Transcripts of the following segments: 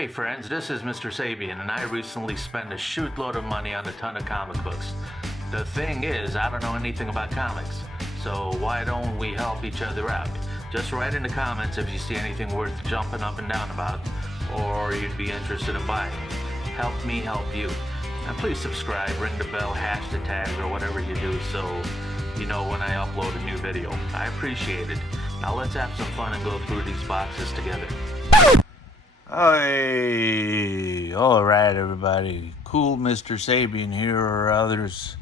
Hey friends, this is MR.SABIAN, and I recently spent a shootload of money on a ton of comic books. The thing is, I don't know anything about comics, so why don't we help each other out? Just write in the comments if you see anything worth jumping up and down about, or you'd be interested in buying. Help me help you. And please subscribe, ring the bell, hash the tag, or whatever you do so you know when I upload a new video. I appreciate it. Now let's have some fun and go through these boxes together. Hey, alright everybody, cool MR.SABIAN here, or others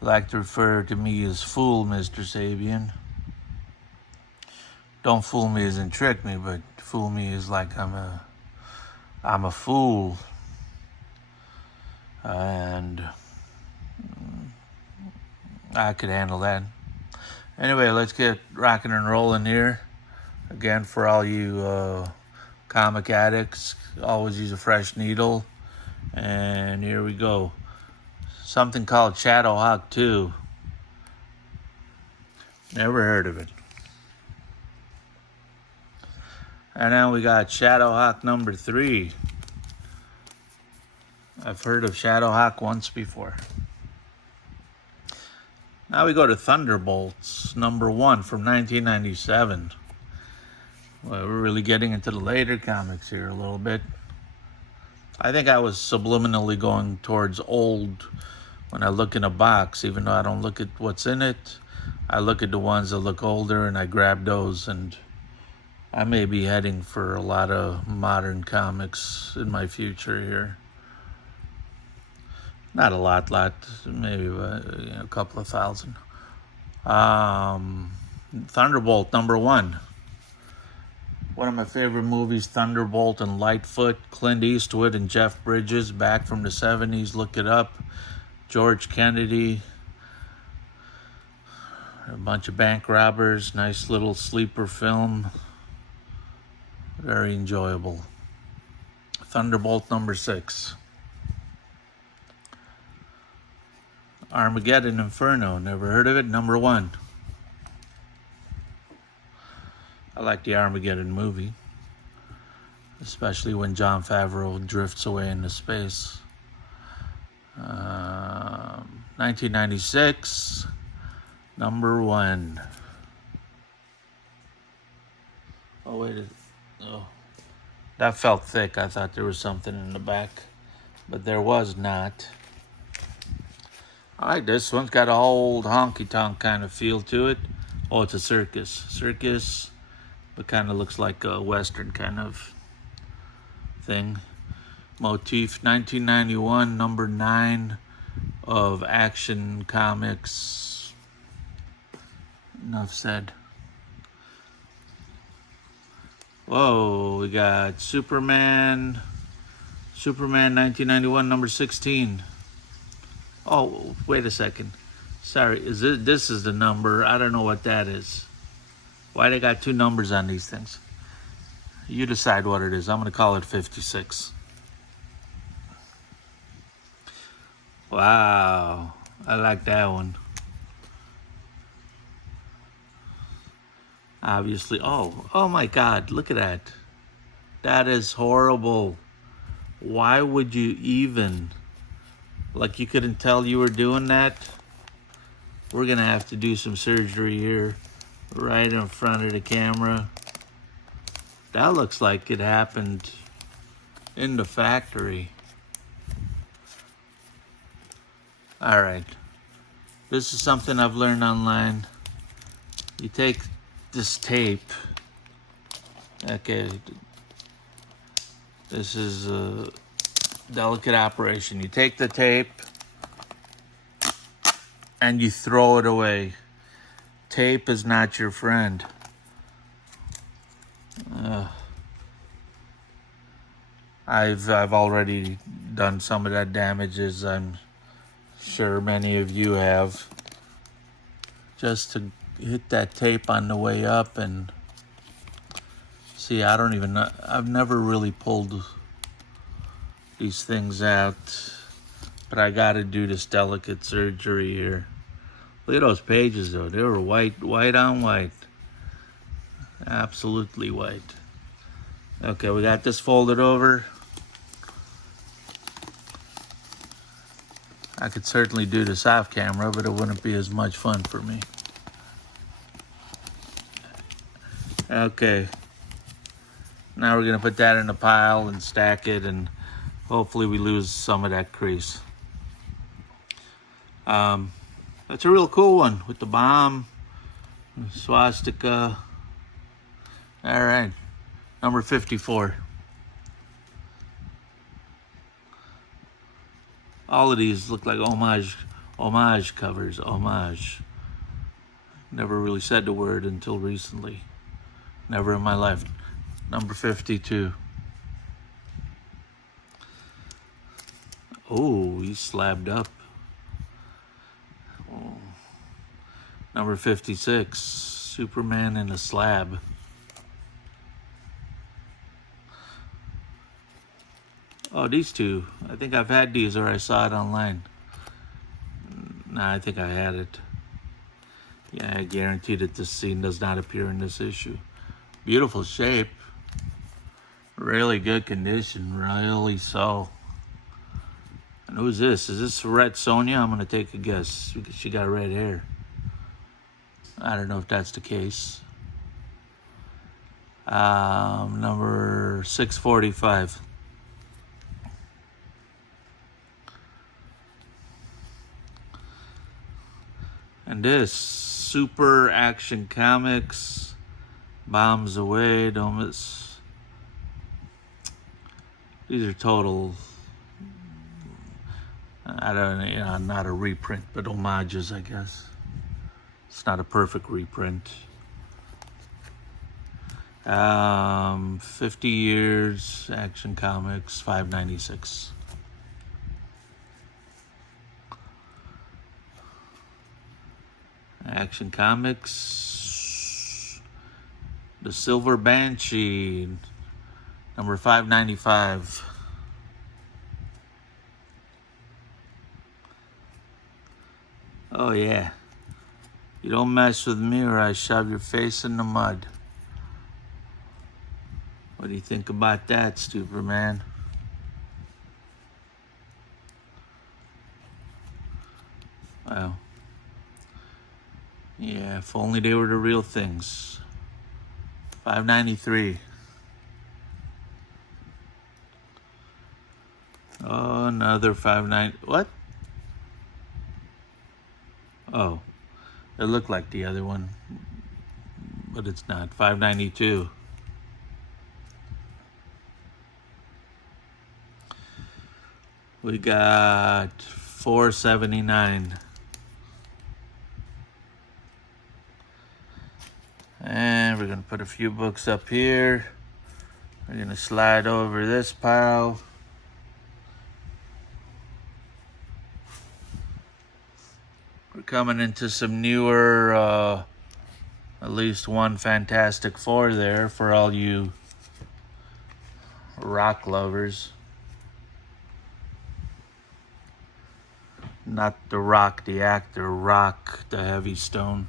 like to refer to me as Fool MR.SABIAN. Don't fool me as in trick me, but fool me as like I'm a fool. And I could handle that. Anyway, let's get rocking and rolling here. Again, for all you comic addicts, always use a fresh needle. And here we go. Something called Shadowhawk 2. Never heard of it. And then we got Shadowhawk number 3. I've heard of Shadowhawk once before. Now we go to Thunderbolts number 1 from 1997. Well, we're really getting into the later comics here a little bit. I think I was subliminally going towards old when I look in a box, even though I don't look at what's in it. I look at the ones that look older and I grab those, and I may be heading for a lot of modern comics in my future here. Not a lot, maybe a couple of thousand. Thunderbolt number 1. One of my favorite movies, Thunderbolt and Lightfoot, Clint Eastwood and Jeff Bridges, back from the 70s. Look it up. George Kennedy. A bunch of bank robbers. Nice little sleeper film. Very enjoyable. Thunderbolt number 6. Armageddon Inferno. Never heard of it. Number 1. I like the Armageddon movie, especially when Jon Favreau drifts away into space. 1996, number 1. Oh, wait. Oh, that felt thick. I thought there was something in the back, but there was not. I like this one's got an old honky-tonk kind of feel to it. Oh, it's a circus. It kind of looks like a Western kind of thing. Motif, 1991, number 9 of Action Comics. Enough said. Whoa, we got Superman 1991, number 16. Oh, wait a second. Sorry, this is the number. I don't know what that is. Why they got 2 numbers on these things? You decide what it is. I'm going to call it 56. Wow. I like that one. Obviously. Oh my God. Look at that. That is horrible. Why would you even... Like you couldn't tell you were doing that? We're going to have to do some surgery here. Right in front of the camera. That looks like it happened in the factory. Alright. This is something I've learned online. You take this tape. Okay. This is a delicate operation. You take the tape and you throw it away. Tape is not your friend. I've already done some of that damage, as I'm sure many of you have. Just to hit that tape on the way up and see, I don't even know. I've never really pulled these things out, but I got to do this delicate surgery here. Look at those pages, though. They were white on white. Absolutely white. Okay, we got this folded over. I could certainly do this off camera, but it wouldn't be as much fun for me. Okay. Now we're gonna put that in a pile and stack it, and hopefully we lose some of that crease. That's a real cool one with the bomb, swastika. All right, number 54. All of these look like homage covers, homage. Never really said the word until recently. Never in my life. Number 52. Oh, he's slabbed up. Oh. Number 56, Superman in a slab. Oh, these two. I think I've had these, or I saw it online. Nah, I think I had it. Yeah, I guarantee that this scene does not appear in this issue. Beautiful shape. Really good condition, really so. And who's this? Is this Red Sonja? I'm gonna take a guess because she got red hair. I don't know if that's the case. Number 645. And this, Super Action Comics, Bombs Away, don't miss. These are total, not a reprint, but homages, I guess. It's not a perfect reprint. 50 years, Action Comics, $5.96. Action Comics, the Silver Banshee, number 595. Oh yeah, you don't mess with me or I shove your face in the mud. What do you think about that, Superman? Well, yeah, if only they were the real things. $5.93. Oh, another $5.90. What? Oh, it looked like the other one, but it's not. $5.92. We got $4.79. And we're gonna put a few books up here. We're gonna slide over this pile. We're coming into some newer, at least one Fantastic Four there for all you rock lovers. Not the Rock, the actor, Rock, the Heavy Stone.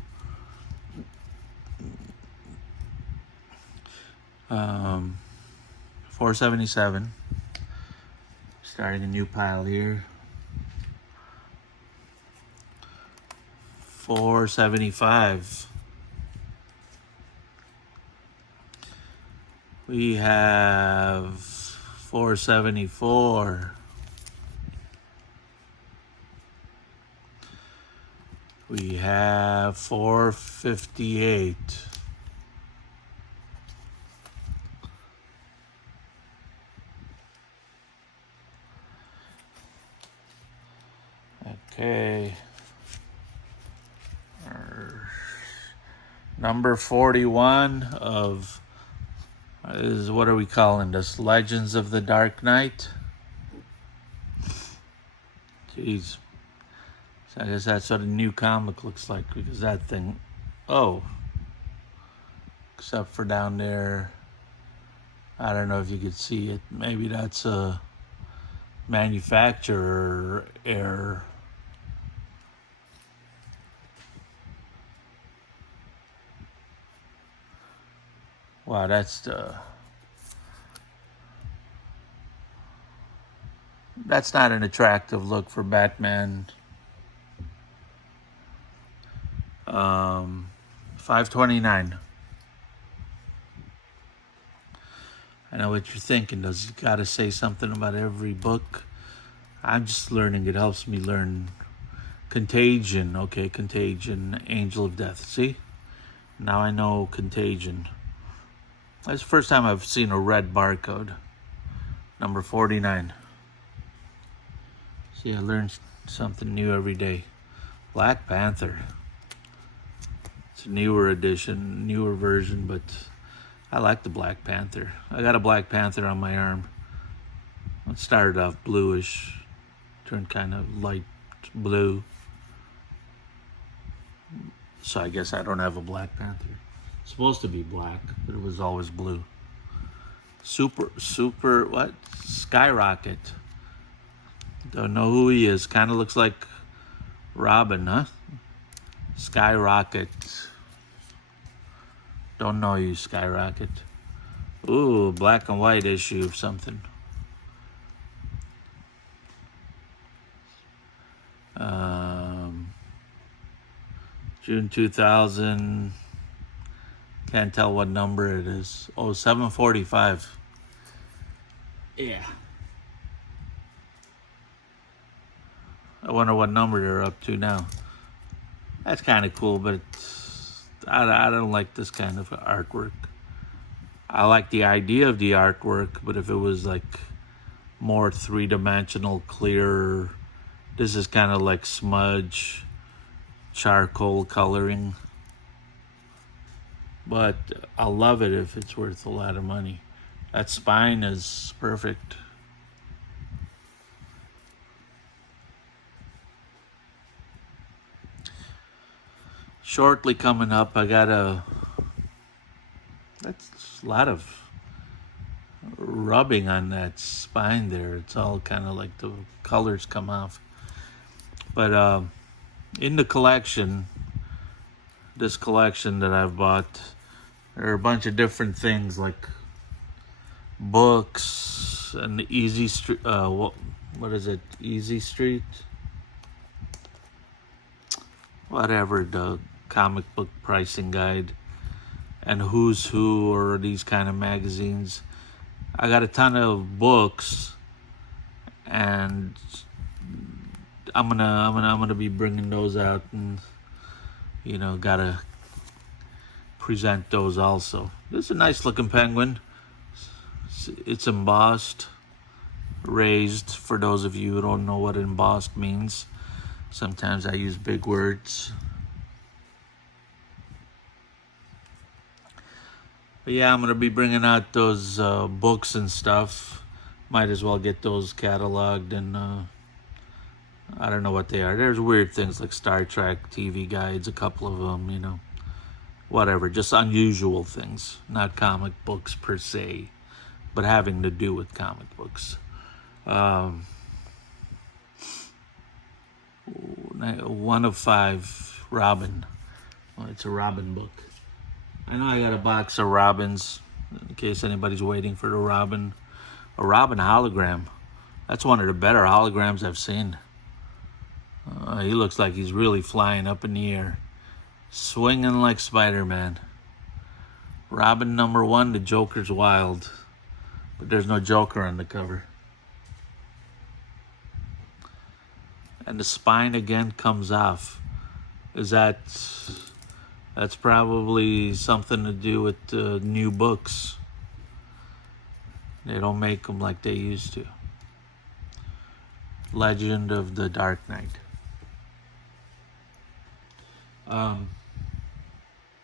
$4.77. Starting a new pile here. $4.75. We have $4.74. We have $4.58. Okay. Number 41 of is, what are we calling this? Legends of the Dark Knight. Jeez. So I guess that's what a new comic looks like, because that thing, oh, except for down there, I don't know if you could see it. Maybe that's a manufacturer error. Wow, That's not an attractive look for Batman. $5.29. I know what you're thinking. Does it gotta say something about every book? I'm just learning. It helps me learn. Contagion. Okay, Contagion. Angel of Death. See? Now I know Contagion. That's the first time I've seen a red barcode. Number 49. See, I learn something new every day. Black Panther. It's a newer edition, newer version, but I like the Black Panther. I got a Black Panther on my arm. It started off bluish, turned kind of light blue. So I guess I don't have a Black Panther. It's supposed to be black, but it was always blue. Super, what? Skyrocket. Don't know who he is. Kind of looks like Robin, huh? Skyrocket. Don't know you, Skyrocket. Ooh, black and white issue of something. June 2000. Can't tell what number it is. Oh, 745. Yeah. I wonder what number they're up to now. That's kind of cool, but I don't like this kind of artwork. I like the idea of the artwork, but if it was like more three-dimensional, clear, this is kind of like smudge, charcoal coloring. But I'll love it if it's worth a lot of money. That spine is perfect. Shortly coming up, I got that's a lot of rubbing on that spine there. It's all kind of like the colors come off. But in the collection, this collection that I've bought, there are a bunch of different things like books and the Easy Street. What is it? Easy Street? Whatever, the comic book pricing guide, and Who's Who, or these kind of magazines. I got a ton of books, and I'm gonna be bringing those out, and gotta present those also. This is a nice looking penguin. It's embossed, raised. For those of you who don't know what embossed means, sometimes I use big words. But yeah, I'm gonna be bringing out those books and stuff. Might as well get those cataloged, and I don't know what they are. There's weird things like Star Trek TV guides, a couple of them, whatever, just unusual things, not comic books per se, but having to do with comic books. 1 of 5 Robin. Well, it's a Robin book. I know I got a box of Robins, in case anybody's waiting for the Robin. A Robin hologram. That's one of the better holograms I've seen. He looks like he's really flying up in the air, swinging like Spider-Man. Robin number 1, the Joker's wild, but there's no Joker on the cover. And the spine again comes off. That's probably something to do with the new books. They don't make them like they used to. Legend of the Dark Knight.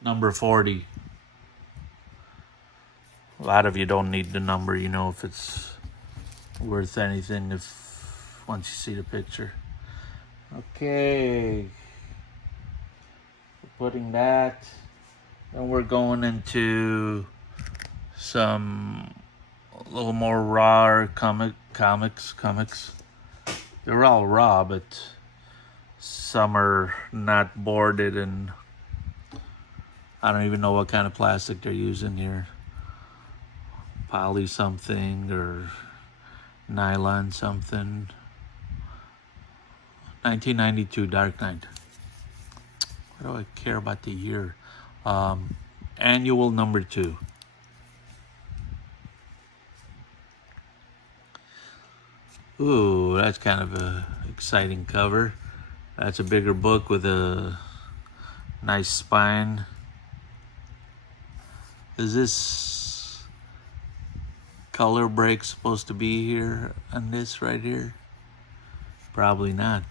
Number 40. A lot of you don't need the number, if it's worth anything once you see the picture. Okay. We're putting that. Then we're going into some a little more raw comics. They're all raw, but some are not boarded, and I don't even know what kind of plastic they're using here. Poly something or nylon something. 1992 Dark Knight. What do I care about the year? Annual number 2. Ooh, that's kind of a exciting cover. That's a bigger book with a nice spine. Is this color break supposed to be here on this right here? Probably not.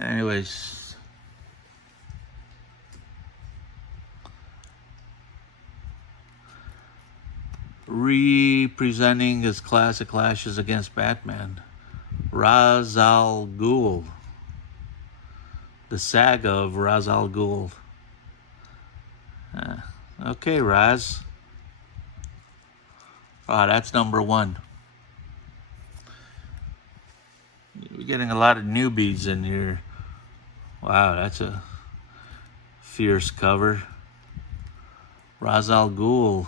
Anyways, representing his classic clashes against Batman, Ra's al Ghul. The saga of Ra's al Ghul. Okay, Raz. Oh, that's number 1. We're getting a lot of newbies in here. Wow, that's a fierce cover. Ra's al Ghul.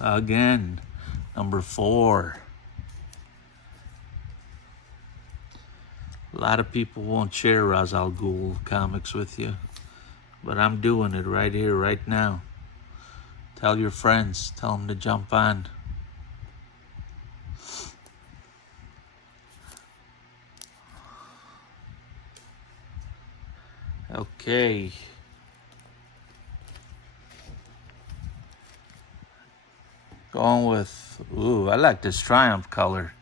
Again, number 4. A lot of people won't share Ra's al Ghul comics with you, but I'm doing it right here, right now. Tell your friends, tell them to jump on. Okay. Going with, ooh, I like this Triumph color.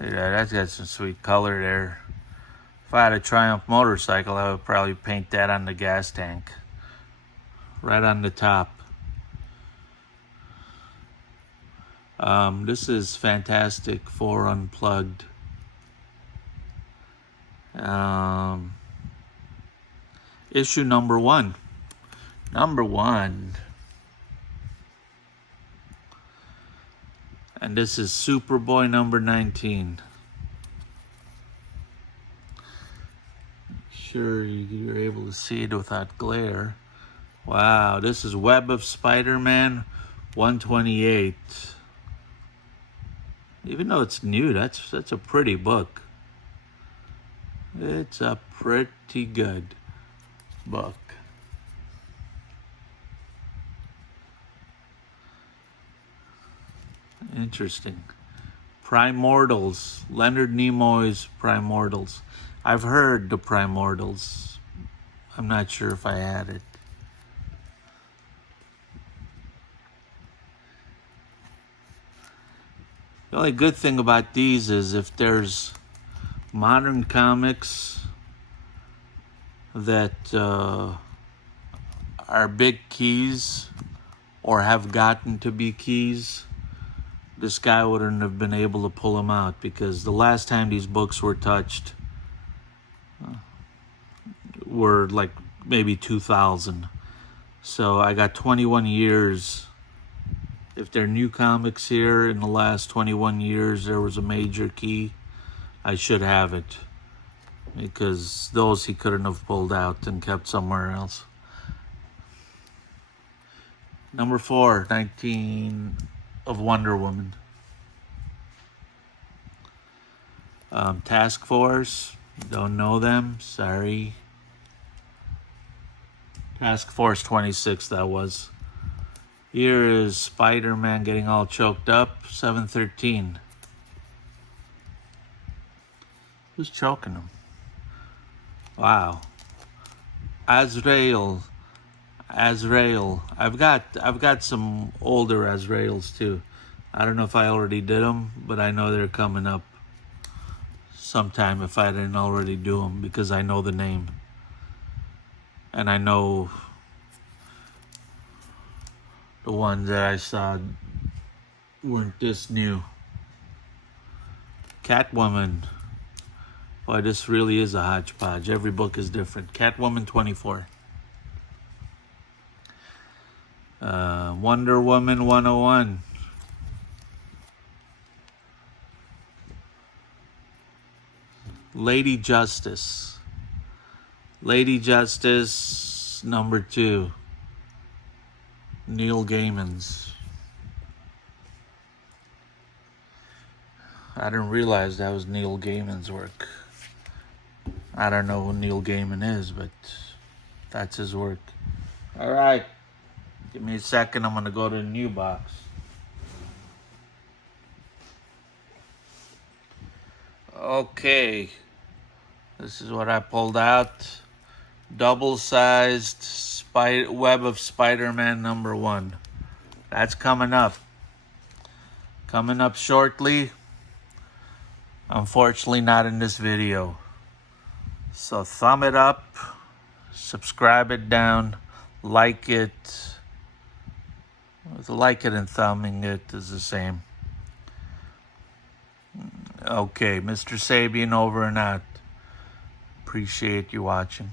Yeah, that's got some sweet color there. If I had a Triumph motorcycle, I would probably paint that on the gas tank. Right on the top. This is Fantastic Four Unplugged. Issue number 1. Number 1. And this is Superboy number 19. Sure you're able to see it without glare. Wow, this is Web of Spider-Man 128. Even though it's new, that's a pretty book. It's a pretty good book. Interesting. Primordials. Leonard Nimoy's Primordials. I've heard the Primordials. I'm not sure if I had it. The only good thing about these is if there's modern comics that are big keys or have gotten to be keys, this guy wouldn't have been able to pull them out, because the last time these books were touched were like maybe 2000. So I got 21 years. If there are new comics here in the last 21 years, there was a major key, I should have it, because those he couldn't have pulled out and kept somewhere else. Number 4, 19 of Wonder Woman. Task Force, don't know them, sorry. Task Force 26, that was. Here is Spider-Man getting all choked up, 713. Who's choking him? Wow. Azrael. I've got some older Azraels too. I don't know if I already did them, but I know they're coming up sometime if I didn't already do them, because I know the name. And I know the ones that I saw weren't this new. Catwoman. Boy, this really is a hodgepodge. Every book is different. Catwoman 24. Wonder Woman 101. Lady Justice. Lady Justice number 2. Neil Gaiman's. I didn't realize that was Neil Gaiman's work. I don't know who Neil Gaiman is, but that's his work. All right. Give me a second. I'm going to go to the new box. Okay. This is what I pulled out. Double-sized Web of Spider-Man #1. That's coming up. Coming up shortly. Unfortunately, not in this video. So thumb it up, subscribe it down, like it. Like it and thumbing it is the same. Okay, Mr. Sabian over and out. Appreciate you watching.